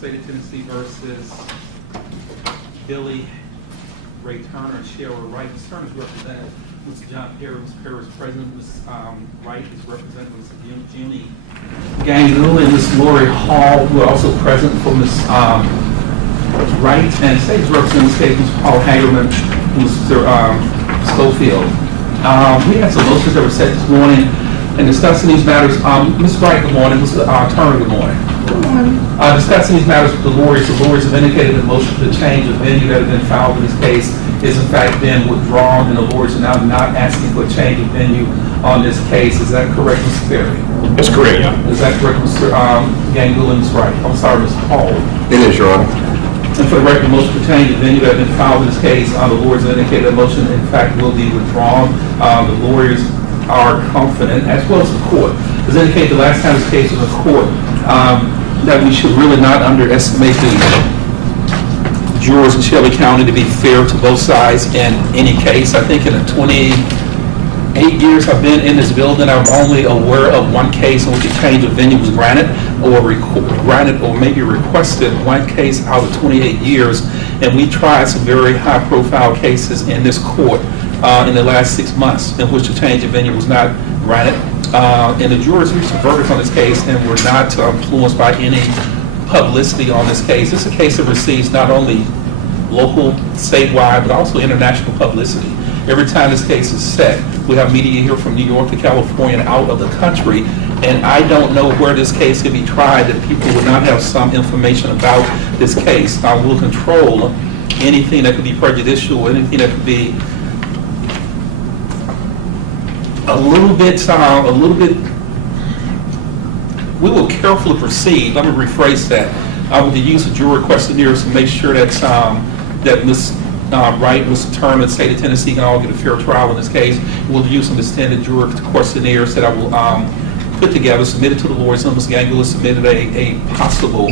State of Tennessee versus Billy Turner and Sherra Wright. Ms. Turner is represented Mr. John Perry. Mr. Perry is president. Ms. Wright is represented Ms. Junie Gangul and Ms. Lori Hall, who are also present for Ms. Wright. And State is representing Ms. Mr. Paul Hagerman, Mr. Schofield. We had some motions that were set this morning and discussing these matters. Ms. Wright, good morning. Mr. Turner, good morning. Good morning. Discussing these matters with the lawyers have indicated the motion to change the venue that has been filed in this case is in fact been withdrawn, and the lawyers are now not asking for a change of venue on this case. Is that correct, Mr. Perry? That's correct, yeah. Is that correct, Mr. Gangul and Ms. Wright? I'm sorry, Mr. Paul. It is, Your Honor. And for the record, the motion to change the venue that has been filed in this case, the lawyers have indicated the motion in fact will be withdrawn. The lawyers are confident, as well as the court, has indicated the last time this case was in court, that we should really not underestimate the jurors in Shelby County to be fair to both sides in any case. I think in the 28 years I've been in this building, I'm only aware of one case in which a change of venue was granted or maybe requested, one case out of 28 years. And we tried some very high profile cases in this court in the last 6 months in which a change of venue was not granted. And the jurors reached a verdict on this case and were not influenced by any publicity on this case. It's a case that receives not only local, statewide, but also international publicity. Every time this case is set, we have media here from New York to California and out of the country. And I don't know where this case could be tried that people would not have some information about this case. I will control anything that could be prejudicial, anything that could be a little bit, we will carefully proceed. Let me rephrase that. I will use the juror questionnaires to make sure that that Ms. Wright, Mr. Turner, and State of Tennessee can all get a fair trial in this case. We'll use some extended juror questionnaires that I will put together, submitted to the lawyers. Ms. Gangul submitted a possible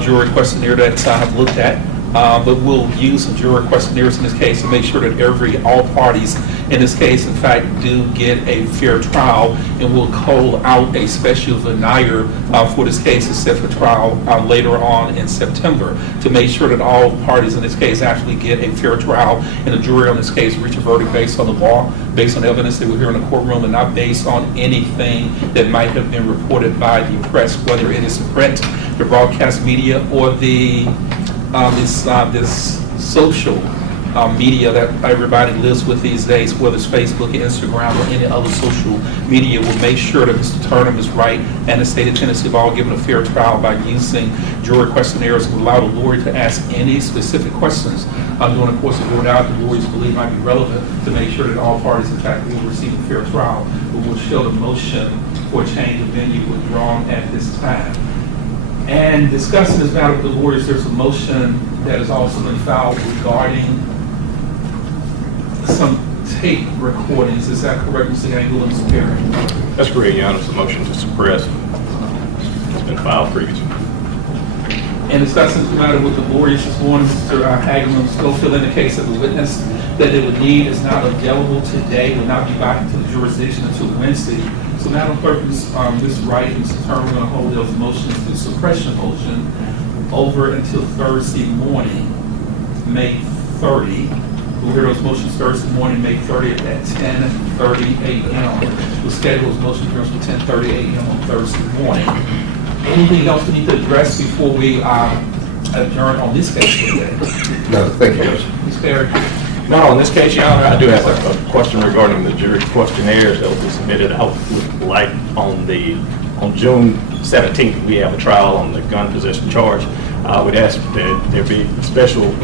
juror questionnaire that I have looked at. But we'll use some juror questionnaires in this case to make sure that all parties in this case, in fact, do get a fair trial, and we'll call out a special veneer for this case is set for trial later on in September to make sure that all parties in this case actually get a fair trial, and the jury on this case reach a verdict based on the law, based on evidence that we hear in the courtroom, and not based on anything that might have been reported by the press, whether it is print, the broadcast media, or the this social media that everybody lives with these days, whether it's Facebook, Instagram, or any other social media. Will make sure that Mr. Turner, Ms. Wright, and the State of Tennessee have all given a fair trial by using jury questionnaires to allow the lawyer to ask any specific questions during the course of the out the lawyers believe might be relevant to make sure that all parties, in fact, will receive a fair trial. But we'll show the motion for change of venue withdrawn at this time. And discussing this matter with the lawyers, there's a motion that has also been filed regarding some tape recordings. Is that correct, Mr. Gangul and Mr. Perry? That's correct, Your Honor. It's a motion to suppress. It's been filed previously. And discussing this matter with the lawyers this morning, Mr. Hagerman and Schofield indicates that the witness that they would need is not available today, will not be back into the jurisdiction until Wednesday. So, Madam Clerk, Ms. Wright and Mr. Turner, we're going to hold those motions to suppression motion over until Thursday morning, May 30. We'll hear those motions Thursday morning, May 30th at 10:30 a.m. We'll schedule those motion hearings for 10:30 a.m. on Thursday morning. Anything else we need to address before we adjourn on this case today? No, thank you, Judge. Ms. Perry? No, in this case, Your Honor, I do have a question regarding the jury questionnaires that will be submitted. I would like on June 17th, we have a trial on the gun possession charge. I would ask that there be special,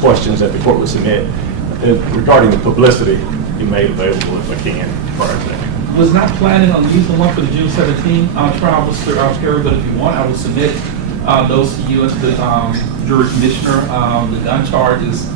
questions that the court would submit regarding the publicity be made available if I can prior to that. Was not planning on using one for the June 17 trial, Mr. Perry, but if you want, I will submit those to you as the jury commissioner. The gun charge is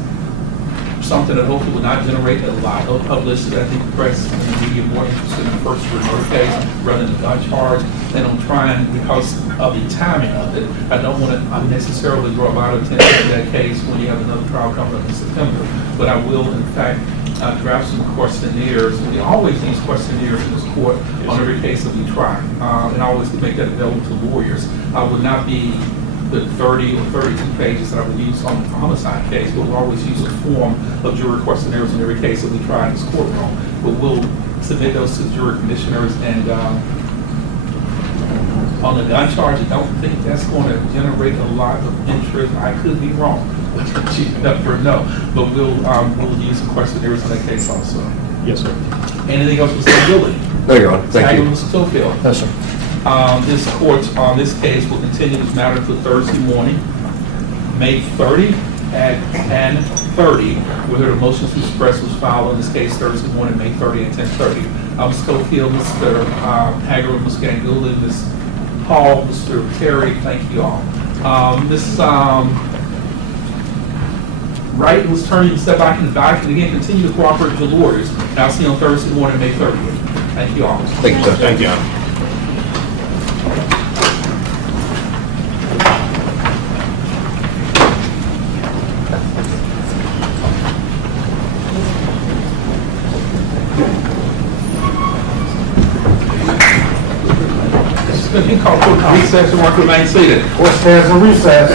something that hopefully will not generate a lot of publicity. I think the press and the media are more interested in the first degree murder case rather than the gun charge. And I'm trying, because of the timing of it, I don't want to unnecessarily draw a lot of attention to that case when you have another trial coming up in September. But I will, in fact, draft some questionnaires. We always use questionnaires in this court on every case that we try, and I always make that available to lawyers. I would not be the 30 or 32 pages that I would use on the homicide case, but we'll always use a form of jury questionnaires in every case that we try in this courtroom. But we'll submit those to the jury commissioners, and on the gun charge, I don't think that's going to generate a lot of interest. I could be wrong, but you never know. But we'll use some questionnaires in that case also. Yes, sir. Anything else, Mr. Billy? No, Your Honor. Thank you. Mr. Schofield? Yes, sir. This court, on this case, will continue this matter to Thursday morning, May 30 at 10:30. We heard a motion to suppress was filed on this case Thursday morning, May 30 at 10:30. Mr. Schofield, Mr. Hager, Ms. Gangula, Ms. Hall, Mr. Terry, thank you all. Ms. Wright was turning to step back in the back, and again, continue to cooperate with the lawyers. And I'll see you on Thursday morning, May 30th. Thank you all. Thank you, sir. Thank you, Your Honor. It's been called for recess and work remain seated. Court stands in recess.